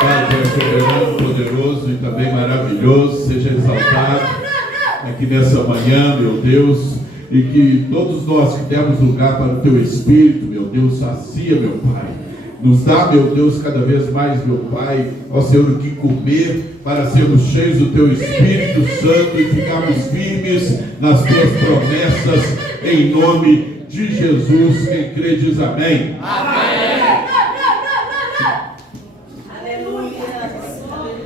Pai, tu és soberano, poderoso e também maravilhoso, seja exaltado aqui nessa manhã, meu Deus, e que todos nós que demos lugar para o Teu Espírito, meu Deus, sacia, meu Pai. Nos dá, meu Deus, cada vez mais, meu Pai, ó Senhor, o que comer, para sermos cheios do Teu Espírito Santo e ficarmos firmes nas Tuas promessas, em nome de Jesus. Quem crê diz amém. Amém.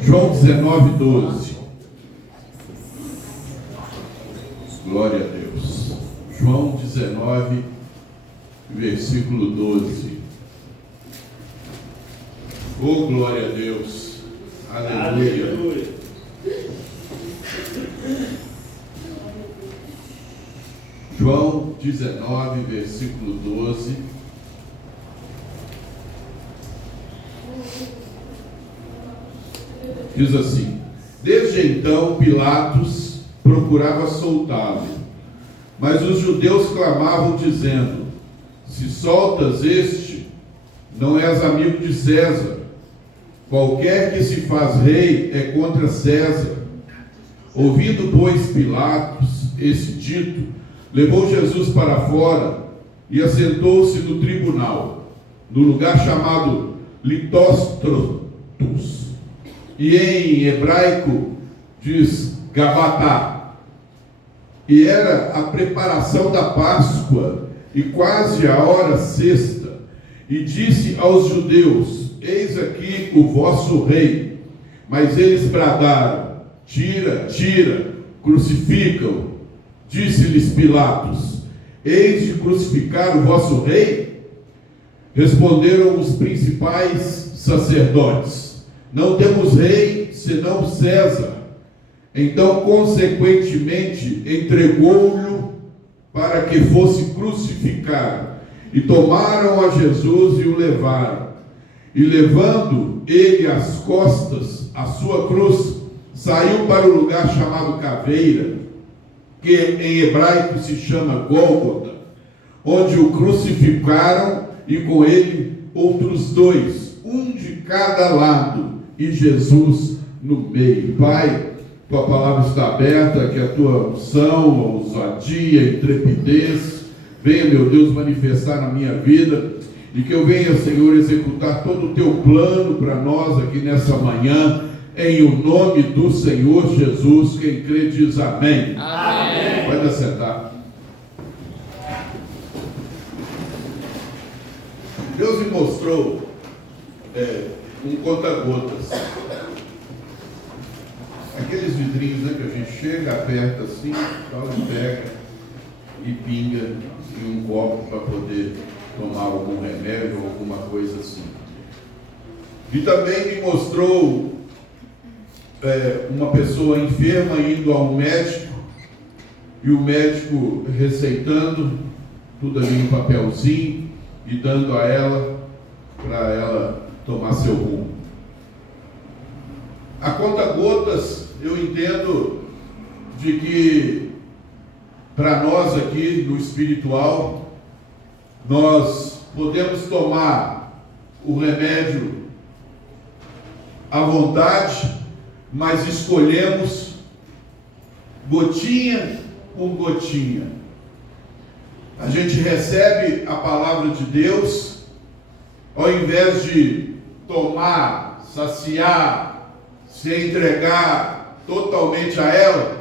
João 19:12. Glória a Deus. João 19, versículo 12. Oh, glória a Deus. Aleluia. João 19, versículo 12. Diz assim: desde então Pilatos procurava soltá-lo, mas os judeus clamavam dizendo: se soltas este, não és amigo de César. Qualquer que se faz rei é contra César. Ouvindo, pois, Pilatos esse dito, levou Jesus para fora e assentou-se no tribunal, no lugar chamado Litóstrotos, e em hebraico diz Gabatá. E era a preparação da Páscoa, e quase a hora sexta. E disse aos judeus: eis aqui o vosso rei. Mas eles bradaram: tira, tira, crucifica-o. Disse-lhes Pilatos: eis de crucificar o vosso rei? Responderam os principais sacerdotes: não temos rei senão César. Então, consequentemente, entregou-lhe para que fosse crucificado. E tomaram a Jesus e o levaram. E levando ele às costas a sua cruz, saiu para o lugar chamado Caveira, que em hebraico se chama Gólgota, onde o crucificaram, e com ele outros dois, um de cada lado, e Jesus no meio. Pai, Tua palavra está aberta, que a Tua unção, ousadia, intrepidez venha, meu Deus, manifestar na minha vida, e que eu venha, Senhor, executar todo o Teu plano para nós aqui nessa manhã, em o nome do Senhor Jesus. Quem crê diz amém. Amém. Pode assentar. Deus me mostrou um conta-gotas. Aqueles vidrinhos, né, que a gente chega, aperta assim, pega e pinga em um copo para poder tomar algum remédio ou alguma coisa assim. E também me mostrou uma pessoa enferma indo ao médico, e o médico receitando tudo ali no papelzinho e dando a ela para ela tomar seu rumo. A conta-gotas, eu entendo de que para nós aqui no espiritual, nós podemos tomar o remédio à vontade, mas escolhemos gotinha por gotinha. A gente recebe a palavra de Deus, ao invés de tomar, saciar, se entregar totalmente a ela,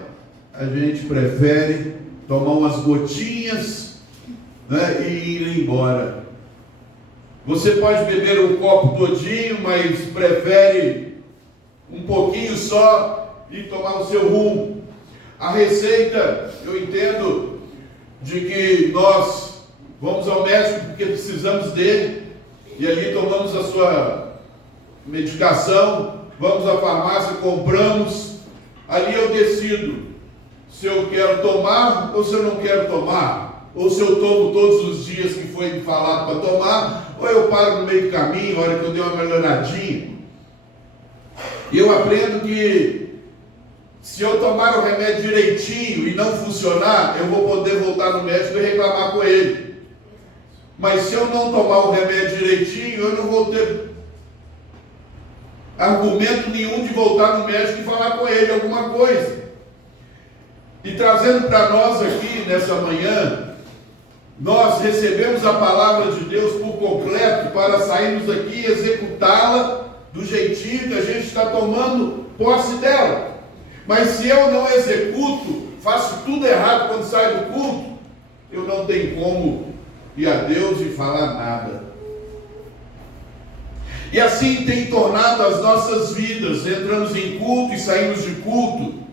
a gente prefere tomar umas gotinhas, né, e ir embora. Você pode beber um copo todinho, mas prefere um pouquinho só e tomar o seu rumo. A receita, eu entendo de que nós vamos ao médico porque precisamos dele, e ali tomamos a sua medicação, vamos à farmácia, compramos, ali eu decido se eu quero tomar ou se eu não quero tomar, ou se eu tomo todos os dias que foi me falado para tomar, ou eu paro no meio do caminho, a hora que eu dei uma melhoradinha. E eu aprendo que se eu tomar o remédio direitinho e não funcionar, eu vou poder voltar no médico e reclamar com ele. Mas se eu não tomar o remédio direitinho, eu não vou ter argumento nenhum de voltar no médico e falar com ele alguma coisa. E trazendo para nós aqui, nessa manhã, nós recebemos a palavra de Deus por completo para sairmos daqui e executá-la do jeitinho que a gente está tomando posse dela. Mas se eu não executo, faço tudo errado quando saio do culto, eu não tenho como ir a Deus e falar nada. E assim tem tornado as nossas vidas. Entramos em culto e saímos de culto.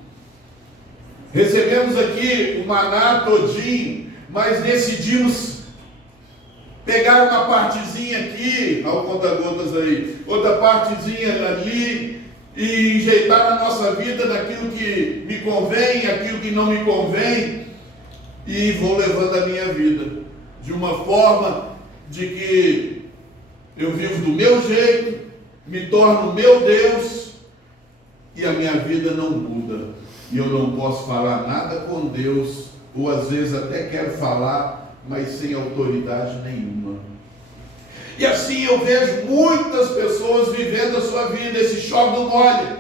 Recebemos aqui o maná todinho, mas decidimos pegar uma partezinha aqui, ao conta-gotas aí, outra partezinha ali, e enjeitar na nossa vida naquilo que me convém, aquilo que não me convém, e vou levando a minha vida de uma forma de que eu vivo do meu jeito, me torno meu Deus, e a minha vida não muda. E eu não posso falar nada com Deus, ou às vezes até quero falar, mas sem autoridade nenhuma. E assim eu vejo muitas pessoas vivendo a sua vida, esse chove não molha.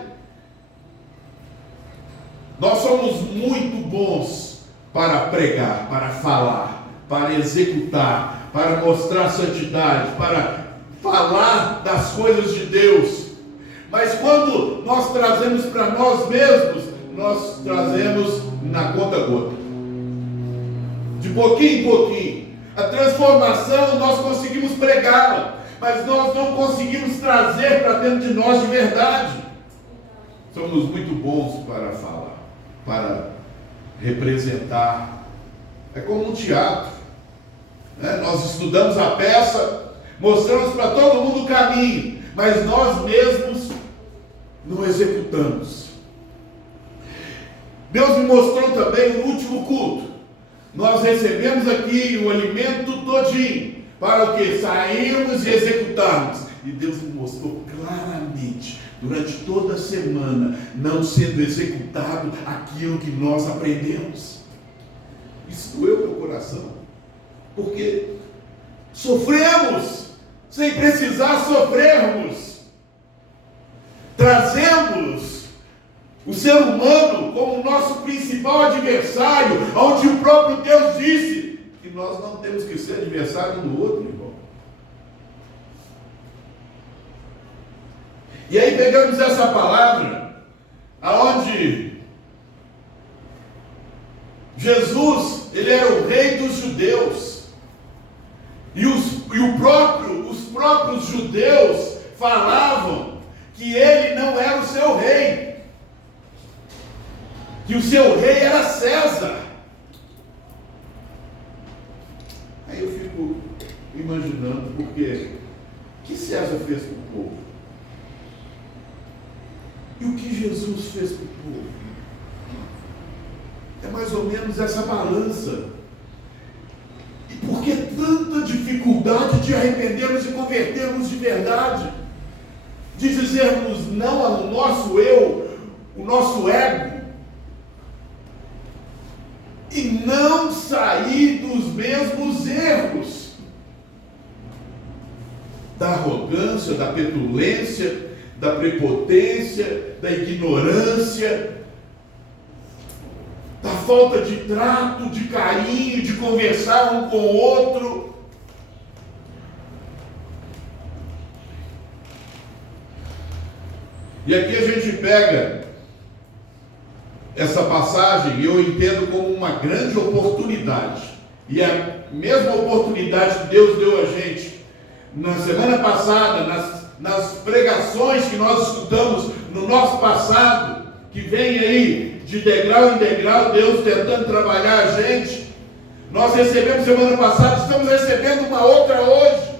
Nós somos muito bons para pregar, para falar, para executar, para mostrar santidade, para falar das coisas de Deus. Mas quando nós trazemos para nós mesmos, nós trazemos na conta-gota. De pouquinho em pouquinho. A transformação nós conseguimos pregá-la, mas nós não conseguimos trazer para dentro de nós de verdade. Somos muito bons para falar, para representar. É como um teatro, né? Nós estudamos a peça, mostramos para todo mundo o caminho, mas nós mesmos não executamos. Deus me mostrou também no último culto. Nós recebemos aqui o alimento todinho, para o que? Sairmos e executarmos. E Deus me mostrou claramente, durante toda a semana, não sendo executado aquilo que nós aprendemos. Isso doeu meu coração, porque sofremos, sem precisar sofrermos. Trazemos o ser humano como nosso principal adversário, onde o próprio Deus disse que nós não temos que ser adversário um do outro, irmão. E aí pegamos essa palavra, aonde Jesus, ele era o rei dos judeus, e os próprios judeus falavam que ele não era o seu rei, que o seu rei era César. Aí eu fico imaginando, porque o que César fez para o povo? E o que Jesus fez para o povo? É mais ou menos essa balança. E por que tanta dificuldade de arrependermos e convertermos de verdade? De dizermos não ao nosso eu, o nosso ego, e não sair dos mesmos erros, da arrogância, da petulância, da prepotência, da ignorância, da falta de trato, de carinho, de conversar um com o outro. E aqui a gente pega essa passagem e eu entendo como uma grande oportunidade. E a mesma oportunidade que Deus deu a gente na semana passada, nas pregações que nós escutamos no nosso passado, que vem aí de degrau em degrau, Deus tentando trabalhar a gente. Nós recebemos semana passada, estamos recebendo uma outra hoje,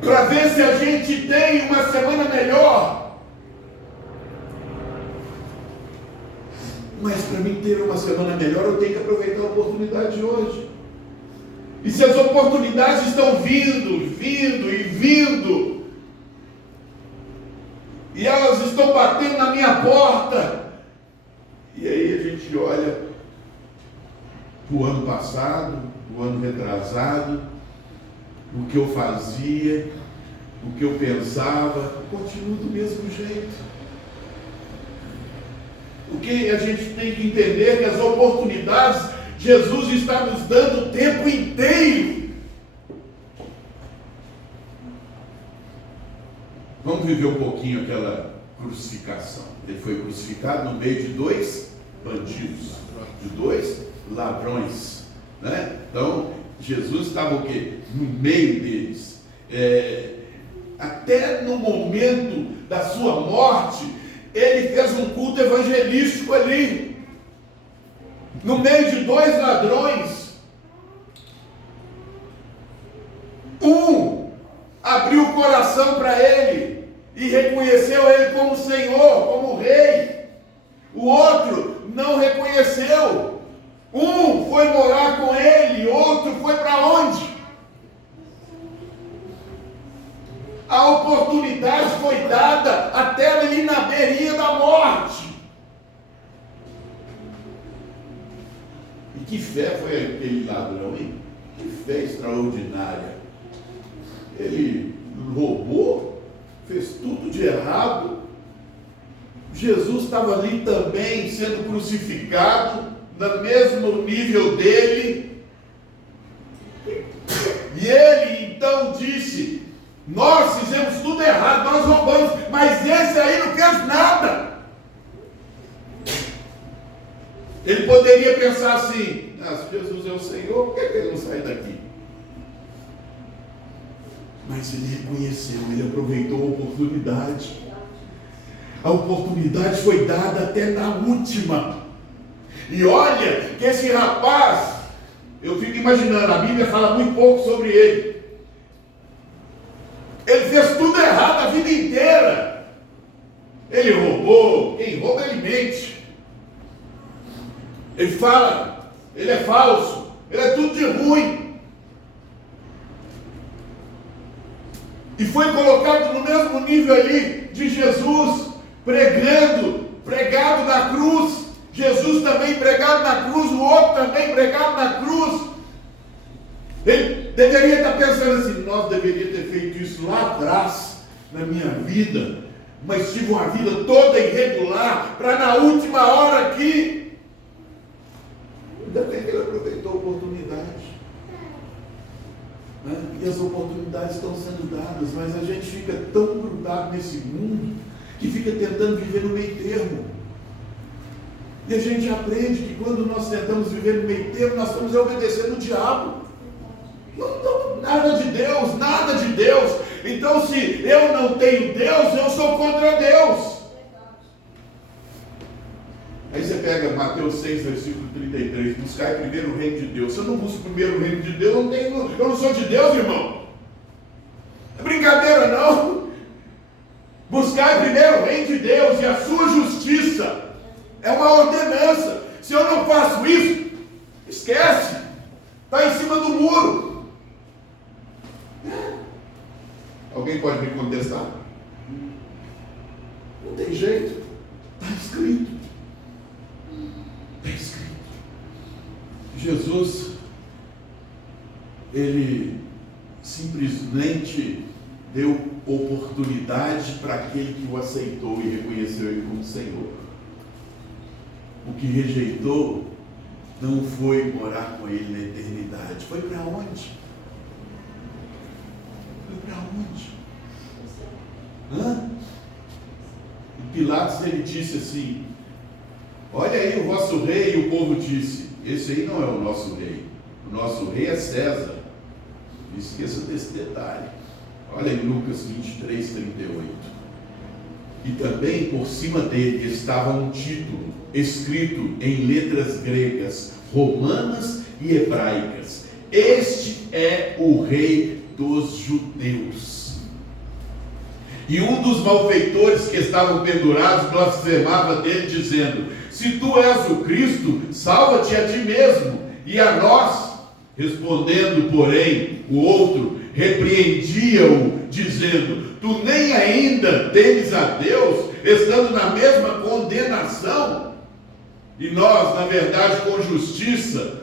para ver se a gente tem uma semana melhor. Mas para mim ter uma semana melhor, eu tenho que aproveitar a oportunidade de hoje. E se as oportunidades estão vindo, e elas estão batendo na minha porta, e aí a gente olha o ano passado, o ano retrasado, o que eu fazia, o que eu pensava, continuo do mesmo jeito. O que a gente tem que entender é que as oportunidades Jesus está nos dando o tempo inteiro. Vamos viver um pouquinho aquela crucificação. Ele foi crucificado no meio de dois bandidos, de dois ladrões, né? Então, Jesus estava o quê? No meio deles. Até no momento da sua morte, ele fez um culto evangelístico ali, no meio de dois ladrões. Um abriu o coração para ele e reconheceu ele como Senhor, como Rei. O outro não reconheceu. Um foi morar com ele, outro foi para onde? A oportunidade foi dada até ali na beirinha da morte. E que fé foi aquele ladrão, hein? Que fé extraordinária. Ele roubou, fez tudo de errado. Jesus estava ali também sendo crucificado, no mesmo nível dele. E ele então disse: nós fizemos tudo errado, nós roubamos, mas esse aí não fez nada. Ele poderia pensar assim: se Jesus é o Senhor, por que ele não sai daqui? Mas ele reconheceu, ele aproveitou a oportunidade. A oportunidade foi dada até na última. E olha que esse rapaz, eu fico imaginando, a Bíblia fala muito pouco sobre ele. Ele fez tudo errado a vida inteira. Ele roubou, quem rouba ele mente. Ele fala, ele é falso, ele é tudo de ruim. E foi colocado no mesmo nível ali de Jesus, pregado na cruz. Jesus também pregado na cruz, o outro também pregado na cruz. Ele deveria estar pensando assim: nós deveríamos ter feito isso lá atrás, na minha vida, mas tive uma vida toda irregular, para na última hora aqui. Ainda bem que ele aproveitou a oportunidade. E as oportunidades estão sendo dadas, mas a gente fica tão grudado nesse mundo, que fica tentando viver no meio termo. E a gente aprende que quando nós tentamos viver no meio termo, nós estamos obedecendo o diabo. Não, nada de Deus, nada de Deus. Então, se eu não tenho Deus, eu sou contra Deus. Aí você pega Mateus 6, versículo 33, buscar primeiro o reino de Deus. Se eu não busco primeiro o reino de Deus, eu não sou de Deus, irmão. É brincadeira, não. Buscar primeiro o reino de Deus e a sua justiça. É uma ordenança. Se eu não faço isso, esquece. Está em cima do muro. Alguém pode me contestar? Não tem jeito. Está escrito. Está escrito. Jesus, ele simplesmente deu oportunidade para aquele que o aceitou e reconheceu ele como Senhor. O que rejeitou não foi morar com ele na eternidade. Foi para onde? Foi para onde? E Pilatos, ele disse assim: olha aí o vosso rei. E o povo disse: esse aí não é o nosso rei. O nosso rei é César. Não esqueça desse detalhe. Olha em Lucas 23, 38. E também por cima dele estava um título escrito em letras gregas, romanas e hebraicas: este é o rei dos judeus. E um dos malfeitores que estavam pendurados blasfemava dele, dizendo: se tu és o Cristo, salva-te a ti mesmo e a nós. Respondendo, porém, o outro repreendia-o, dizendo: tu nem ainda temes a Deus, estando na mesma condenação? E nós, na verdade, com justiça,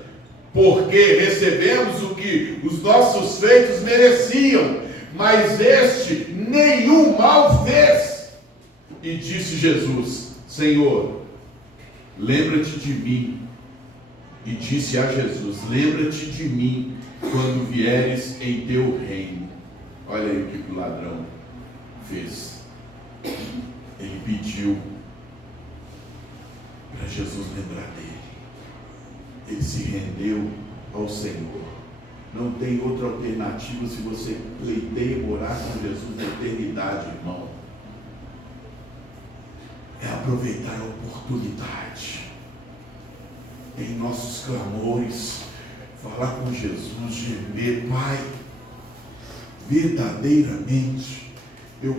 porque recebemos o que os nossos feitos mereciam, mas este nenhum mal fez. E disse Jesus: Senhor, lembra-te de mim. E disse a Jesus: lembra-te de mim quando vieres em teu reino. Olha aí o que o ladrão fez. Ele pediu para Jesus lembrar dele. Ele se rendeu ao Senhor. Não tem outra alternativa se você pleiteia morar com Jesus na eternidade, irmão. É aproveitar a oportunidade. Em nossos clamores, falar com Jesus, gemer: Pai, verdadeiramente, eu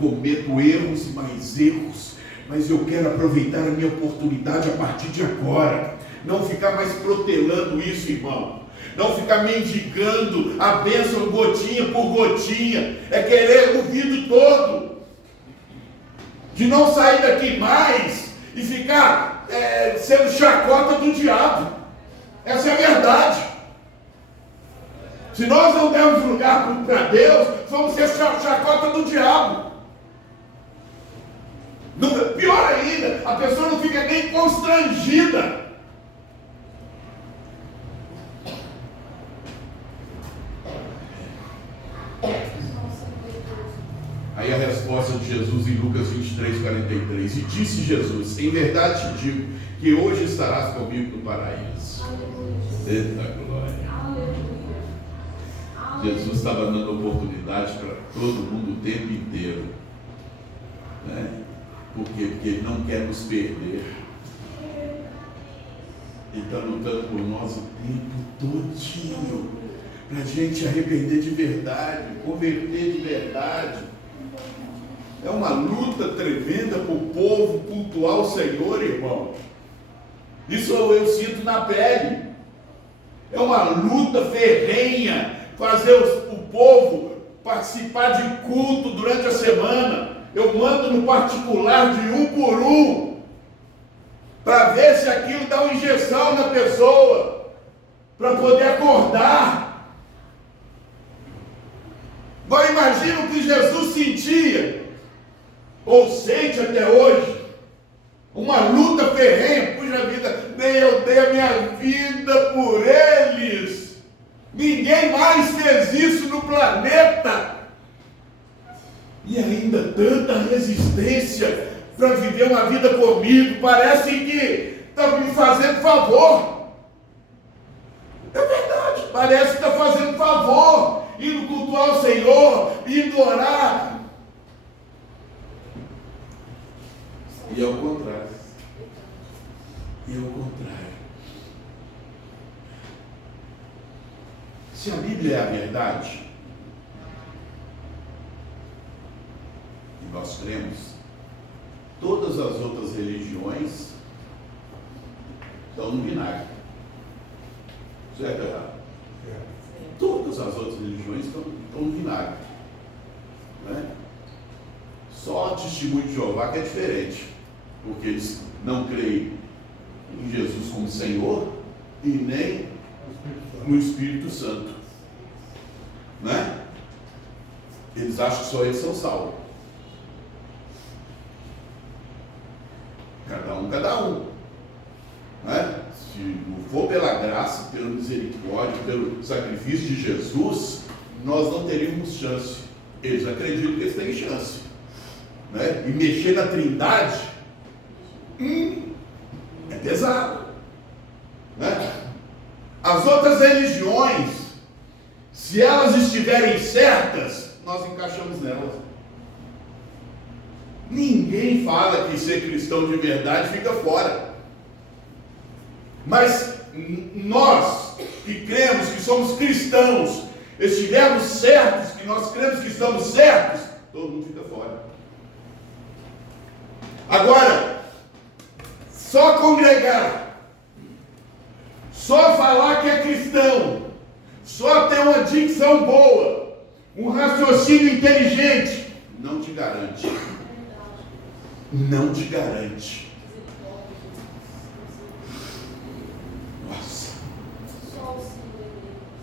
cometo erros e mais erros, mas eu quero aproveitar a minha oportunidade a partir de agora. Não ficar mais protelando isso, irmão. Não ficar mendigando a bênção gotinha por gotinha. É querer o vidro todo. De não sair daqui mais e ficar sendo chacota do diabo. Essa é a verdade. Se nós não dermos lugar para Deus, vamos ser chacota do diabo. Pior ainda, a pessoa não fica nem constrangida. Aí a resposta de Jesus em Lucas 23, 43. E disse Jesus: em verdade te digo que hoje estarás comigo no paraíso. Eita glória. Jesus estava dando oportunidade para todo mundo o tempo inteiro, né? Por quê? Porque Ele não quer nos perder. Ele está lutando por nós o tempo todinho, para a gente arrepender de verdade, converter de verdade. É uma luta tremenda para o povo cultuar o Senhor, irmão. Isso eu sinto na pele. É uma luta ferrenha fazer o povo participar de culto durante a semana. Eu mando no particular de um por um, para ver se aquilo dá uma injeção na pessoa, para poder acordar. Agora imagina o que Jesus sentia, ou sente até hoje, uma luta ferrenha. Puxa vida, nem eu dei a minha vida por eles. Ninguém mais fez isso no planeta. E ainda tanta resistência para viver uma vida comigo. Parece que está me fazendo favor. É verdade, parece que está fazendo favor, indo cultuar o Senhor, indo orar. E ao contrário. E ao contrário. Se a Bíblia é a verdade, e nós cremos, todas as outras religiões estão no vinagre. Certo ou errado? Todas as outras religiões estão no vinagre. Né? Só o testemunho de Jeová que é diferente, porque eles não creem em Jesus como Senhor e nem no Espírito Santo. Né? Eles acham que só eles são salvos. Cada um. Né? Se não for pela graça, pela misericórdia, pelo sacrifício de Jesus, nós não teríamos chance. Eles acreditam que eles têm chance. Né? E mexer na Trindade é pesado. Né? As outras religiões, se elas estiverem certas, nós encaixamos nelas. Ninguém fala que ser cristão de verdade fica fora. Mas nós que cremos que somos cristãos, estivermos certos, que nós cremos que estamos certos, todo mundo fica fora. Agora, só congregar, só falar que é cristão, só ter uma dicção boa, um raciocínio inteligente, não te garante. Não te garante. Nossa.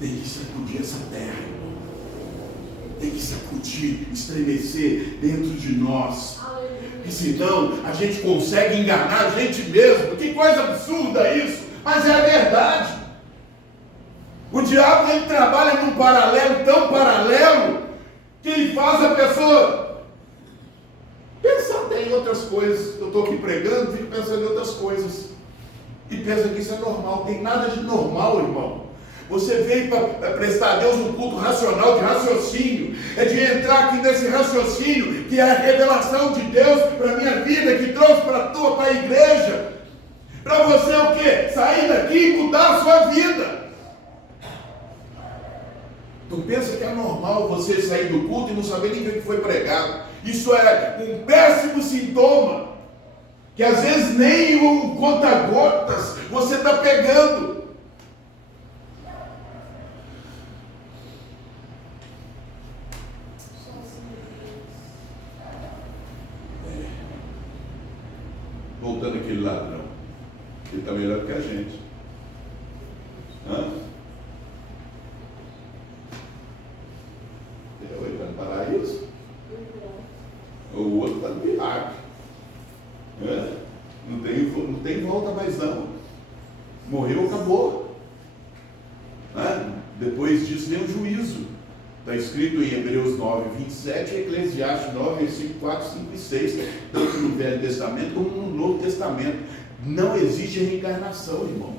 tem que sacudir essa terra, irmão. Tem que sacudir, estremecer dentro de nós. E senão a gente consegue enganar a gente mesmo. Que coisa absurda isso! Mas é a verdade. O diabo, ele trabalha num paralelo tão paralelo que ele faz a pessoa pensar até em outras coisas. Eu estou aqui pregando, fico pensando em outras coisas. E pensa que isso é normal. Não tem nada de normal, irmão. Você veio para prestar a Deus um culto racional, de raciocínio. É de entrar aqui nesse raciocínio, que é a revelação de Deus para a minha vida, que trouxe para a tua, para a igreja. Para você o quê? Sair daqui e mudar a sua vida. Tu pensa que é normal você sair do culto e não saber nem o que foi pregado. Isso é um péssimo sintoma. Que às vezes nem um conta-gotas você está pegando. Voltando aquele ladrão, ele está melhor do que a gente. Ele está no paraíso. O outro está no milagre. Não tem volta mais não. Morreu, acabou. Depois disso vem o juízo. Está escrito em Hebreus 9, 27 e Eclesiastes 9, versículo 4, 5 e 6, tanto no Velho Testamento como no Novo Testamento. Não existe reencarnação, irmão.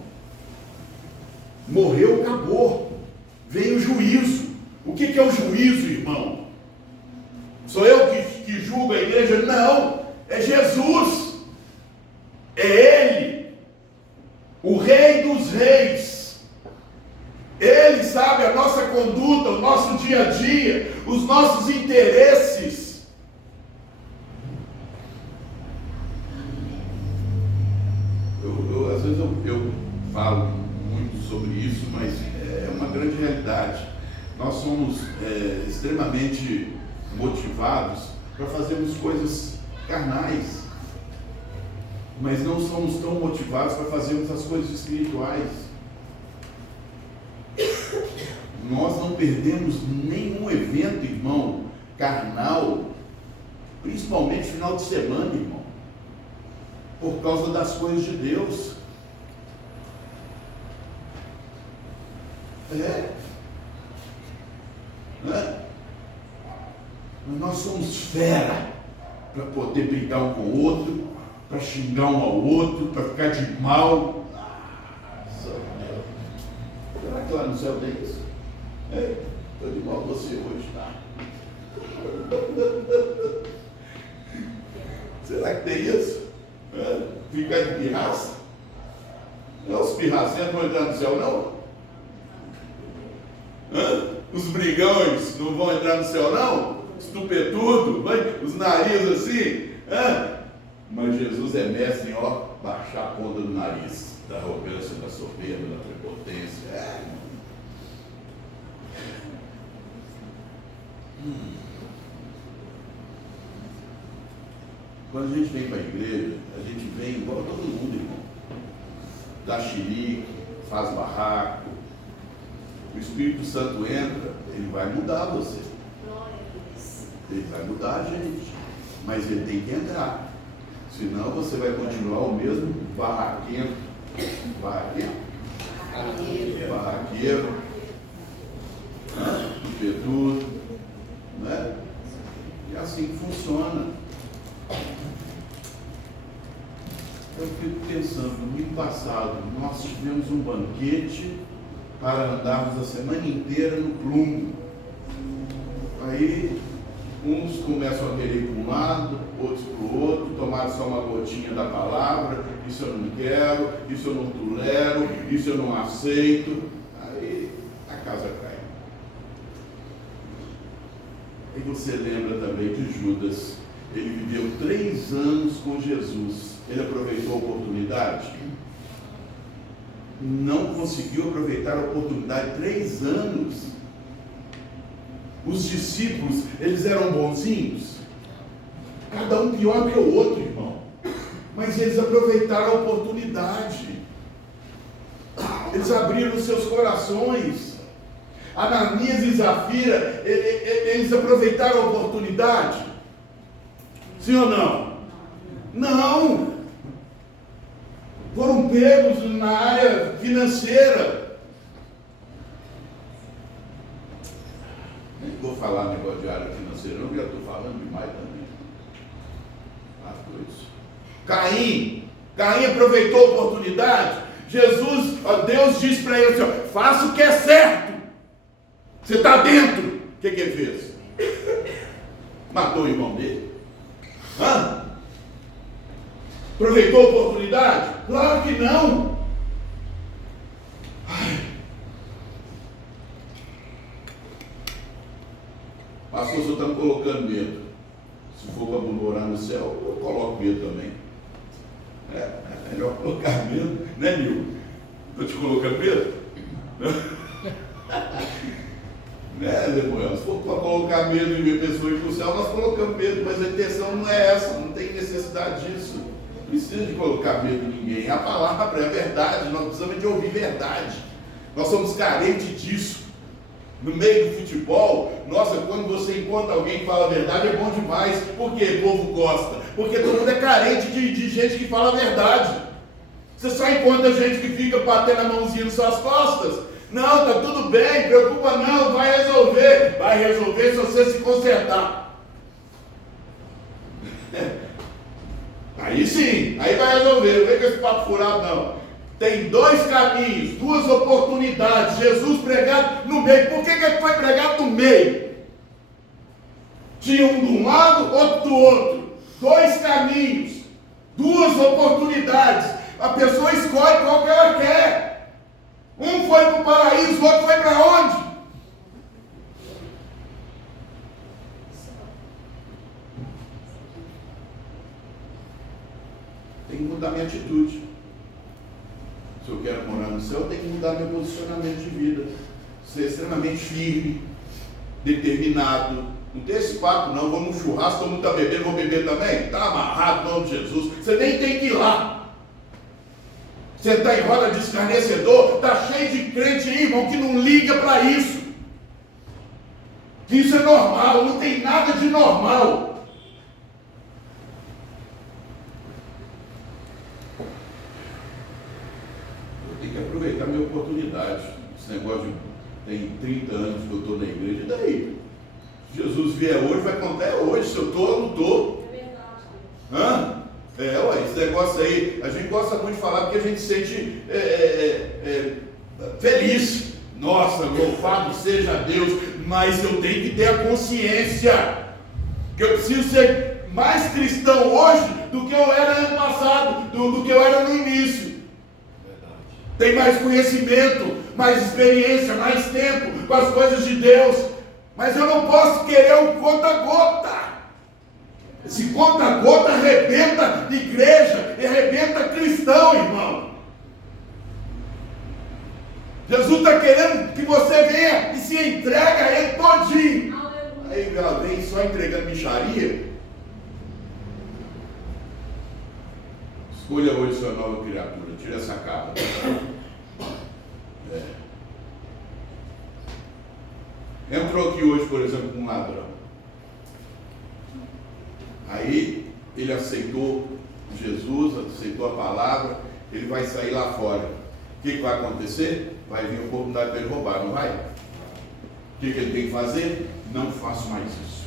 Morreu, acabou. Vem o juízo. O que é o juízo, irmão? Sou eu que julgo a igreja? Não, é Jesus. É Ele, o Rei dos Reis. Ele sabe a nossa conduta, o nosso dia a dia, os nossos interesses. Às vezes eu falo muito sobre isso, mas é uma grande realidade. Nós somos extremamente motivados para fazermos coisas carnais, mas não somos tão motivados para fazermos as coisas espirituais. Nós não perdemos nenhum evento, irmão, carnal, principalmente final de semana, irmão, por causa das coisas de Deus. Nós somos fera para poder brigar um com o outro, para xingar um ao outro, para ficar de mal. Será que lá no céu tem isso? Estou de mal com você hoje, tá? Será que tem isso? Ficar de pirraça? Não, os pirracentos vão entrar no céu, não? Os brigões não vão entrar no céu, não? Estupetudo, os narizes assim? Mas Jesus é mestre em baixar a ponta do nariz, da arrogância, da soberba, da prepotência. Quando a gente vem para a igreja, a gente vem igual a todo mundo, irmão. Dá xerique, faz barraco. O Espírito Santo entra, ele vai mudar você. Ele vai mudar a gente. Mas ele tem que entrar. Senão você vai continuar o mesmo barraqueiro. Barraqueiro. Petudo. Né? E é assim que funciona. Eu fico pensando, no domingo passado, nós tivemos um banquete para andarmos a semana inteira no plumo. Aí, uns começam a querer ir para um lado, outros para o outro, tomaram só uma gotinha da palavra, isso eu não quero, isso eu não tolero, isso eu não aceito. Aí, a casa cai. E você lembra também de Judas. Ele viveu 3 anos com Jesus. Ele aproveitou a oportunidade? Não conseguiu aproveitar a oportunidade. 3 anos. Os discípulos, eles eram bonzinhos? Cada um pior que o outro, irmão. Mas eles aproveitaram a oportunidade. Eles abriram seus corações. Ananias e Zafira, eles aproveitaram a oportunidade? Sim ou não? Não. Foram pegos na área financeira. Nem vou falar negócio de área financeira, não, porque eu estou falando demais também. Caim aproveitou a oportunidade. Deus disse para ele assim: faça o que é certo. Você está dentro. O que ele fez? Matou o irmão dele. Aproveitou a oportunidade? Claro que não. Pastor, você está me colocando medo. Se for para morar no céu, eu coloco medo também. É melhor colocar medo, né, Nil? Estou te colocando medo? Né, Lemuel? Se for para colocar medo em minha pessoa e para o céu, nós colocamos medo, mas a intenção não é essa, não tem necessidade disso. Não precisa de colocar medo em ninguém. A palavra é a verdade, nós precisamos de ouvir verdade. Nós somos carentes disso. No meio do futebol, nossa, quando você encontra alguém que fala a verdade, é bom demais. Por quê? O povo gosta. Porque todo mundo é carente de gente que fala a verdade. Você só encontra gente que fica batendo a mãozinha nas suas costas. Não, tá tudo bem, preocupa não, vai resolver. Vai resolver se você se consertar. Aí sim, aí vai resolver. Não vem com esse papo furado não. Tem dois caminhos, duas oportunidades. Jesus pregado no meio. Por que ele foi pregado no meio? Tinha um de um lado, outro do outro. Dois caminhos, duas oportunidades. A pessoa escolhe qual que ela quer. Um foi para o paraíso, o outro foi para onde? Tem que mudar minha atitude. Se eu quero morar no céu, eu tenho que mudar meu posicionamento de vida. Ser extremamente firme, determinado. Não tem esse papo, não. Vou num churrasco, todo mundo está bebendo, vou beber também? Está amarrado, em nome de Jesus. Você nem tem que ir lá. Você está em roda de escarnecedor, está cheio de crente aí, irmão, que não liga para isso. Que isso é normal, não tem nada de normal. Tem que aproveitar a minha oportunidade. Esse negócio tem 30 anos que eu estou na igreja, e daí? Se Jesus vier hoje, vai contar hoje, se eu estou ou não estou. É verdade. Ué, esse negócio aí, a gente gosta muito de falar porque a gente se sente feliz. Nossa, louvado seja Deus, mas eu tenho que ter a consciência que eu preciso ser mais cristão hoje do que eu era ano passado, do que eu era no início. Tem mais conhecimento, mais experiência, mais tempo com as coisas de Deus. Mas eu não posso querer o conta-gota. Esse conta-gota arrebenta igreja e arrebenta cristão, irmão. Jesus está querendo que você venha e se entregue a Ele todinho. Aí ela vem só entregando micharia. Escolha hoje sua nova criatura. Tira essa capa. Entrou aqui hoje, por exemplo, um ladrão. Aí ele aceitou Jesus, aceitou a palavra, ele vai sair lá fora. O que vai acontecer? Vai vir a oportunidade para ele roubar, não vai? O que ele tem que fazer? Não faço mais isso.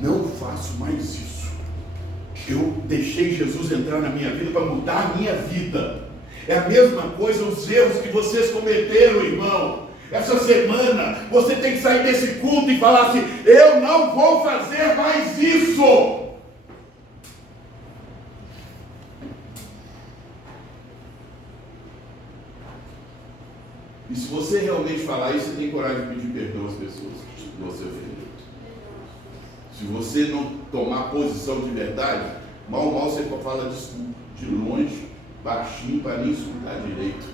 Não faço mais isso. Eu deixei Jesus entrar na minha vida para mudar a minha vida. É a mesma coisa os erros que vocês cometeram, irmão. Essa semana você tem que sair desse culto e falar assim: eu não vou fazer mais isso. E se você realmente falar isso, você tem coragem de pedir perdão às pessoas que você ofendeu. Se você não tomar posição de verdade, mal você fala desculpa, de longe, baixinho, para nem escutar direito.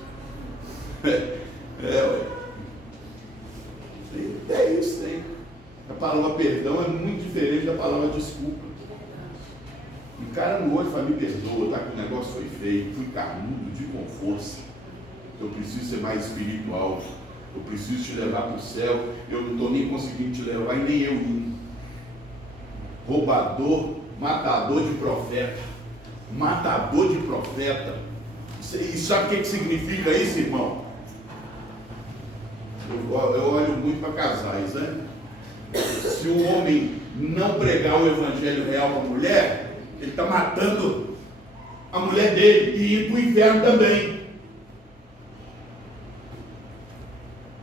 É isso, tem. A palavra perdão é muito diferente da palavra desculpa. O cara no olho fala: me perdoa, tá? Que o negócio foi feio, fui carnudo, de com força. Eu preciso ser mais espiritual. Eu preciso te levar para o céu. Eu não estou nem conseguindo te levar e nem eu indo. Roubador, matador de profeta. Matador de profeta. E sabe o que significa isso, irmão? Eu olho muito para casais, né? Se o homem não pregar o evangelho real para a mulher, ele está matando a mulher dele e ir para o inferno também.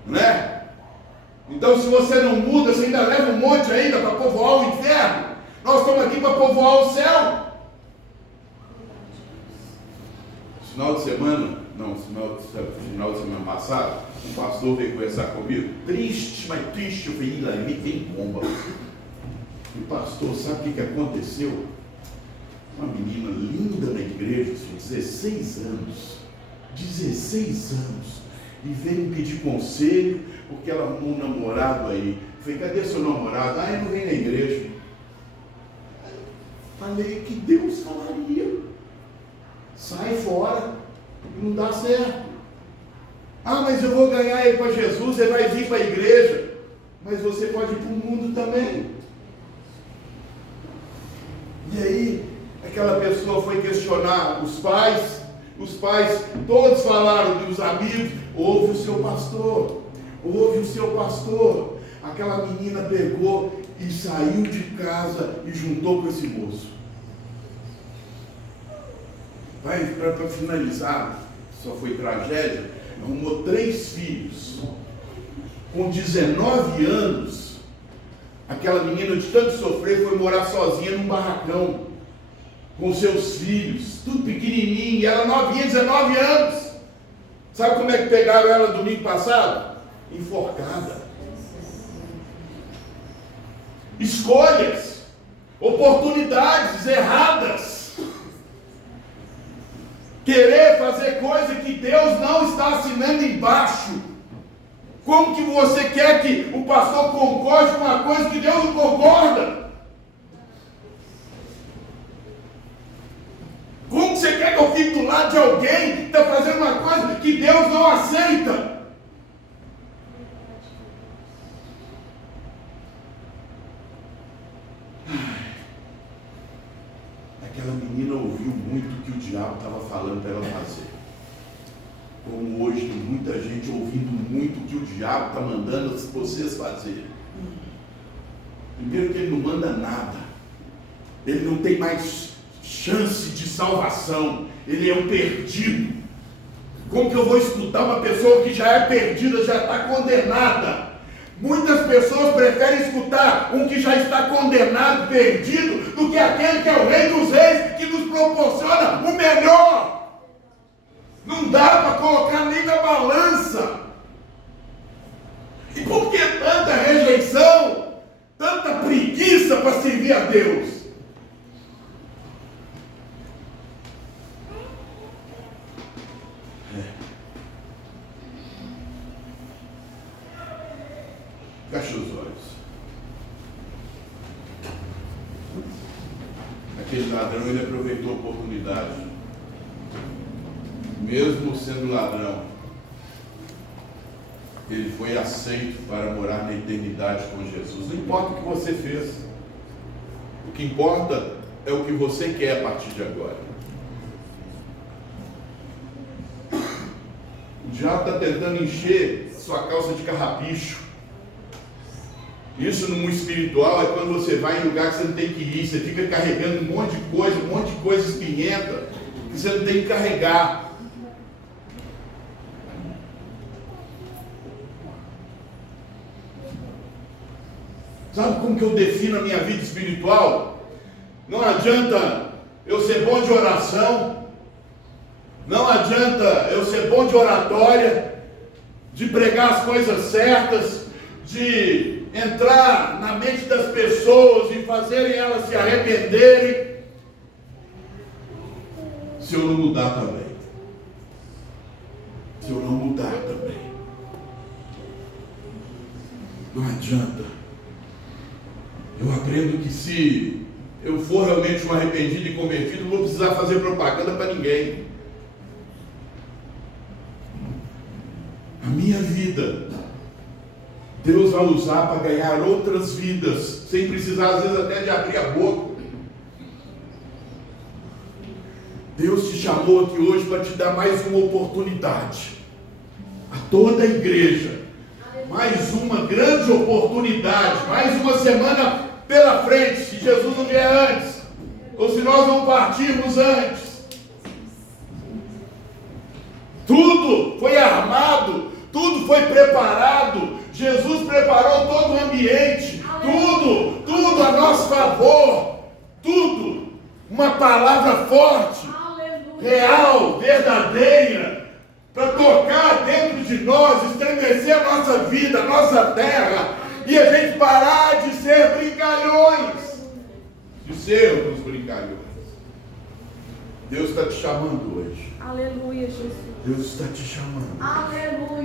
Não é? Então, se você não muda, você ainda leva um monte ainda para povoar o inferno. Nós estamos aqui para povoar o céu. Final de semana semana passada, um pastor veio conversar comigo, triste, mas triste. Eu falei, lá, me tem bomba. E pastor, sabe o que aconteceu? Uma menina linda na igreja, 16 anos, e veio me pedir conselho, porque ela arrumou um namorado aí. Eu falei, cadê seu namorado? Ah, ele não vem na igreja. Falei, que Deus falaria. Sai fora, não dá certo. Ah, mas eu vou ganhar ele para Jesus, ele vai vir para a igreja. Mas você pode ir para o mundo também. E aí, aquela pessoa foi questionar os pais todos falaram dos amigos, ouve o seu pastor. Aquela menina pegou e saiu de casa e juntou com esse moço. Para finalizar, só foi tragédia, arrumou 3 filhos. Com 19 anos, aquela menina de tanto sofrer foi morar sozinha num barracão, com seus filhos, tudo pequenininho, e ela novinha, 19 anos. Sabe como é que pegaram ela domingo passado? Enforcada. Escolhas, oportunidades erradas. Querer fazer coisa que Deus não está assinando embaixo. Como que você quer que o pastor concorde com uma coisa que Deus não concorda? Como você quer que eu fique do lado de alguém que está fazendo uma coisa que Deus não aceita? Aquela menina ouviu muito o que o diabo estava falando para ela fazer. Como hoje tem muita gente ouvindo muito o que o diabo está mandando vocês fazerem. Primeiro que ele não manda nada. Ele não tem mais chance de salvação. Ele é um perdido. Como que eu vou escutar uma pessoa que já é perdida, já está condenada? Muitas pessoas preferem escutar um que já está condenado, perdido, do que aquele que é o Rei dos Reis, que nos proporciona o melhor. Não dá para colocar nem na balança. E por que tanta rejeição, tanta preguiça para servir a Deus? Feche os olhos. Aquele ladrão, ele aproveitou a oportunidade. Mesmo sendo ladrão, ele foi aceito para morar na eternidade com Jesus. Não importa o que você fez. O que importa é o que você quer a partir de agora. O diabo está tentando encher sua calça de carrapicho. Isso no mundo espiritual é quando você vai em lugar que você não tem que ir, você fica carregando um monte de coisa espinhenta que você não tem que carregar. Sabe como que eu defino a minha vida espiritual? Não adianta eu ser bom de oração, não adianta eu ser bom de oratória, de pregar as coisas certas, de entrar na mente das pessoas e fazerem elas se arrependerem, se eu não mudar também. Se eu não mudar também. Não adianta. Eu aprendo que se eu for realmente um arrependido e convertido, não vou precisar fazer propaganda para ninguém. A minha vida Deus vai usar para ganhar outras vidas, sem precisar às vezes até de abrir a boca. Deus te chamou aqui hoje para te dar mais uma oportunidade. A toda a igreja. Mais uma grande oportunidade. Mais uma semana pela frente. Se Jesus não vier antes. Ou se nós não partirmos antes. Tudo foi armado. Tudo foi preparado. Jesus preparou todo o ambiente. Tudo a nosso favor. Tudo. Uma palavra forte. Real, verdadeira, para tocar dentro de nós, estremecer a nossa vida, a nossa terra, e a gente parar de ser brincalhões, de sermos brincalhões. Deus está te chamando hoje. Aleluia, Jesus. Deus está te chamando. Aleluia.